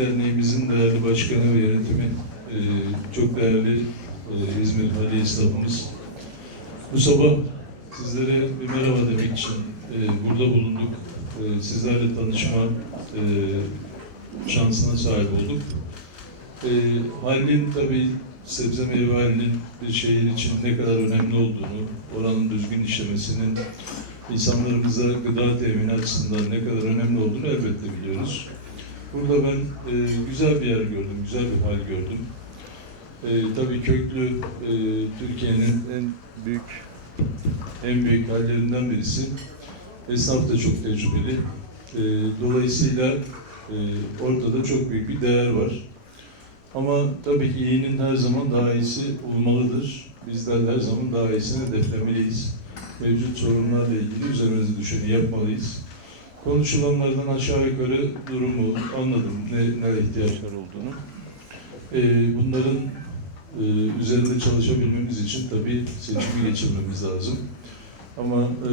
Derneğimizin değerli başkanı ve yönetimi, e, çok değerli e, İzmir Vali İstafımız Bu sabah sizlere bir merhaba demek için e, burada bulunduk. sizlerle tanışma şansına sahip olduk. E, halinin tabii sebze meyve halinin bir şehir için ne kadar önemli olduğunu, oranın düzgün işlemesinin insanlarımıza gıda temini açısından ne kadar önemli olduğunu elbette biliyoruz. Burada ben e, güzel bir yer gördüm, güzel bir hal gördüm. E, tabii Köklü e, Türkiye'nin en büyük en büyük hallerinden birisi. Esnaf da çok tecrübeli. E, dolayısıyla e, ortada çok büyük bir değer var. Ama tabii ki iyinin her zaman daha iyisi olmalıdır. Bizler her zaman daha iyisini hedeflemeliyiz. Mevcut sorunlarla ilgili üzerimize düşeni yapmalıyız. Konuşulanlardan aşağı yukarı durumu anladım, ne, nereye ihtiyaçlar olduğunu. E, bunların e, üzerinde çalışabilmemiz için tabii seçimi geçirmemiz lazım. Ama e,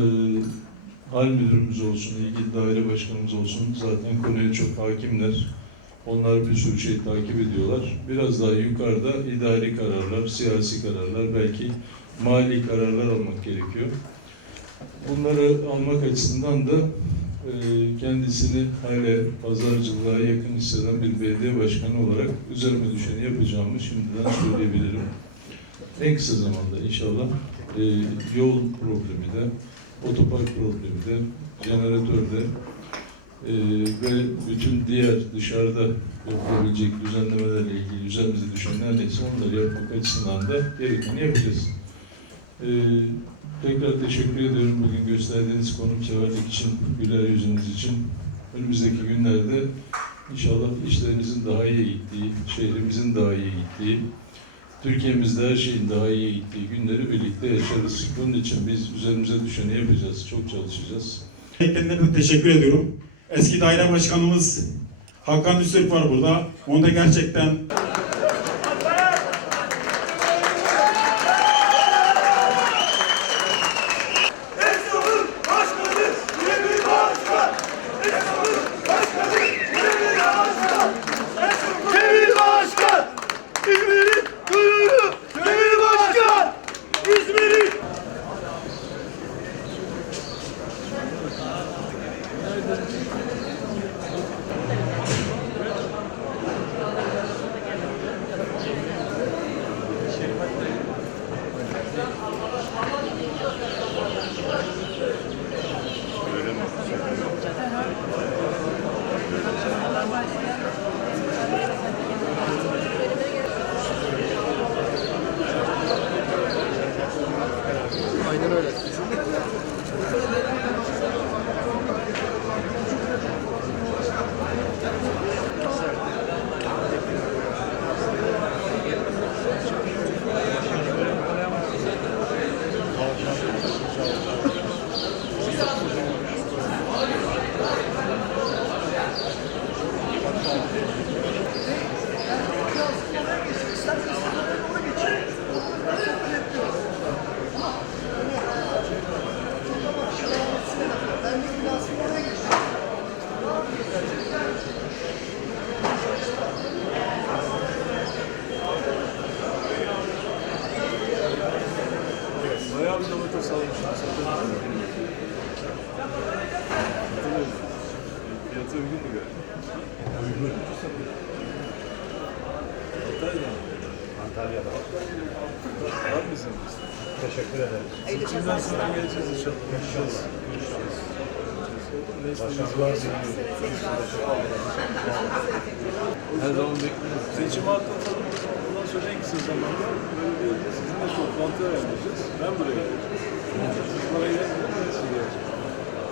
hal müdürümüz olsun, ilgili daire başkanımız olsun zaten konuya çok hakimler. Onlar bir sürü şey takip ediyorlar. Biraz daha yukarıda idari kararlar, siyasi kararlar, belki mali kararlar almak gerekiyor. Bunları almak açısından da ee, kendisini hale pazarcılığa yakın hisseden bir belediye başkanı olarak üzerime düşeni yapacağımı şimdiden söyleyebilirim. En kısa zamanda inşallah e, yol problemi de, otopark problemi de, jeneratör de e, ve bütün diğer dışarıda yapılabilecek düzenlemelerle ilgili üzerimize düşen neredeyse onları yapmak açısından da gerekeni yapacağız. E, Tekrar teşekkür ediyorum bugün gösterdiğiniz konum konukseverlik için, güler yüzünüz için. Önümüzdeki günlerde inşallah işlerinizin daha iyi gittiği, şehrimizin daha iyi gittiği, Türkiye'mizde her şeyin daha iyi gittiği günleri birlikte yaşarız. Bunun için biz üzerimize düşeni yapacağız, çok çalışacağız. Kendilerine teşekkür ediyorum. Eski daire başkanımız Hakan Üstürk var burada. Onda gerçekten Fiyatı uygun mu Teşekkür ederim. Seçimden sonra geleceğiz inşallah. İnşallah. Başarılar diliyorum. Her zaman bekliyoruz. Seçimi atlatalım sonra en kısa zamanda belediyede sizinle toplantı ayarlayacağız. Ben buraya geleceğim. Siz bana gelmeden ben size geleceğim.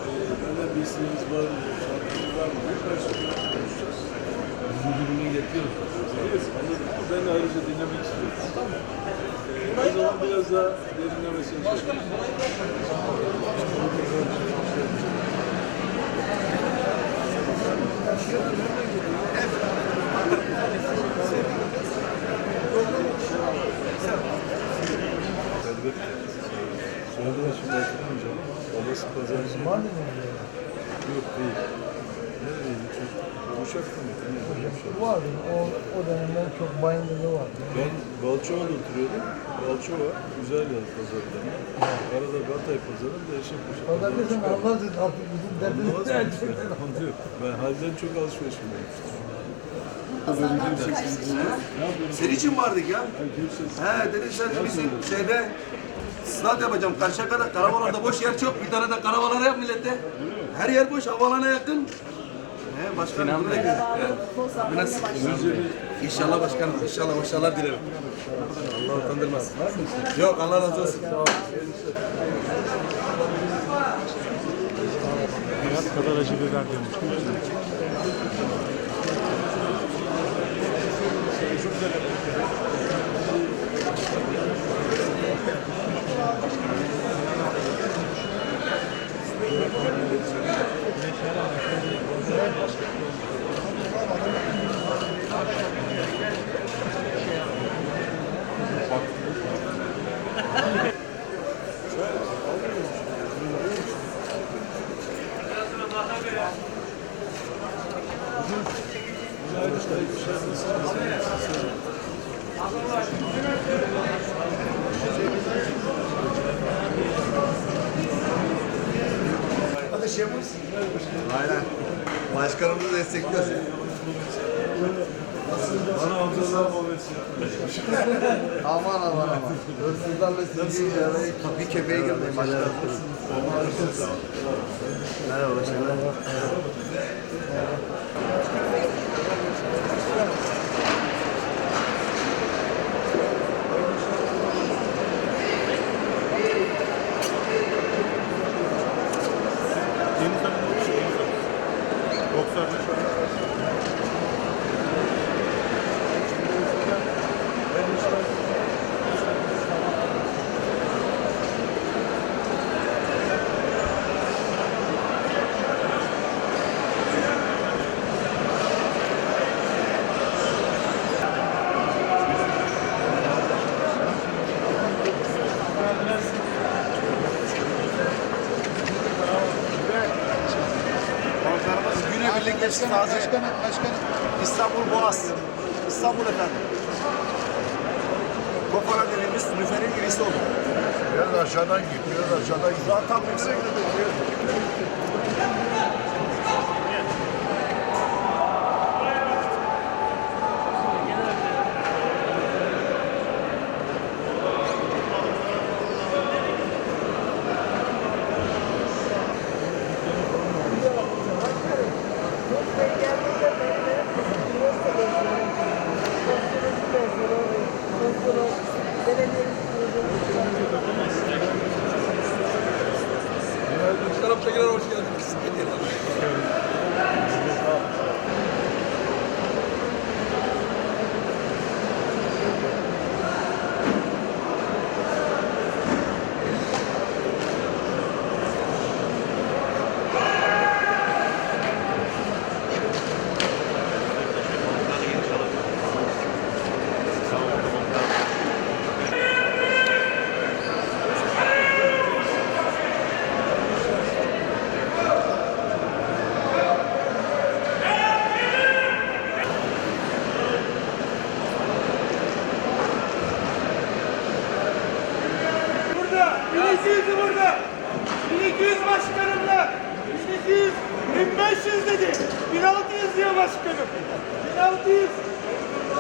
Ee, benden bir isteğiniz var mı? Şartınız var mı? Bir ben sonra konuşacağız. Müdürlüğünü yapıyoruz. Evet, anladım. Ben ayrıca dinlemek istiyorum. Tamam mı? Ee, o zaman biraz daha derinlemesini Başkanım, burayı bırakmayın. Başkanım, Değil. Uşak mı? O, o dönemler çok bayındırlı var. Ben Balçova'da oturuyordum. Balçova güzel yer pazarda. Arada Gatay pazarı da eşek kuşak. Pazar desen anlarsın artık bizim derdimiz. Anlıyor. Ben halden çok alışverişim yapmıştım. Şey Senin için vardık ya. He dedin sen bizim şeyde Stat yapacağım. Karşıya kadar karavalarda boş yer çok. Bir tane de karavalara yap millete. Her yer boş. Havalana yakın. He, başkanım Sinan Bey. nasıl? İnşallah başkanım. İnşallah başarılar dilerim. Allah utandırmasın. Yok Allah razı olsun. Hayat kadar acı biber demiş. Çok güzel. Aynen. başkanımızı destekliyoruz. seni. Bana amcalar babesi Aman aman aman. Hırsızlarla sizi araya bir köpeğe girmeyin başkanım. Merhaba başkanım. Başkanım, taze. Başkanım, başkanım. İstanbul Boğaz. İstanbul efendim. Kopara dediğimiz lüferin irisi oldu. Biraz aşağıdan git, biraz aşağıdan git. Zaten yüksek de hoş geldiniz.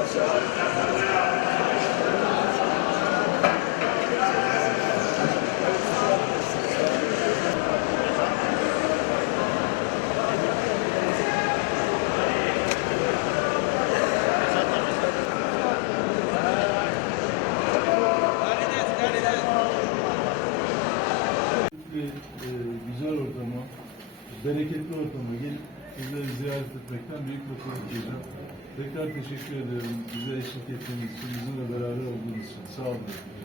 E, güzel ortama, bereketli ortama gelip sizleri ziyaret etmekten büyük mutluluk duyacağım. Tekrar teşekkür ediyorum bize eşlik ettiğiniz için, bizimle beraber olduğunuz için. Sağ olun.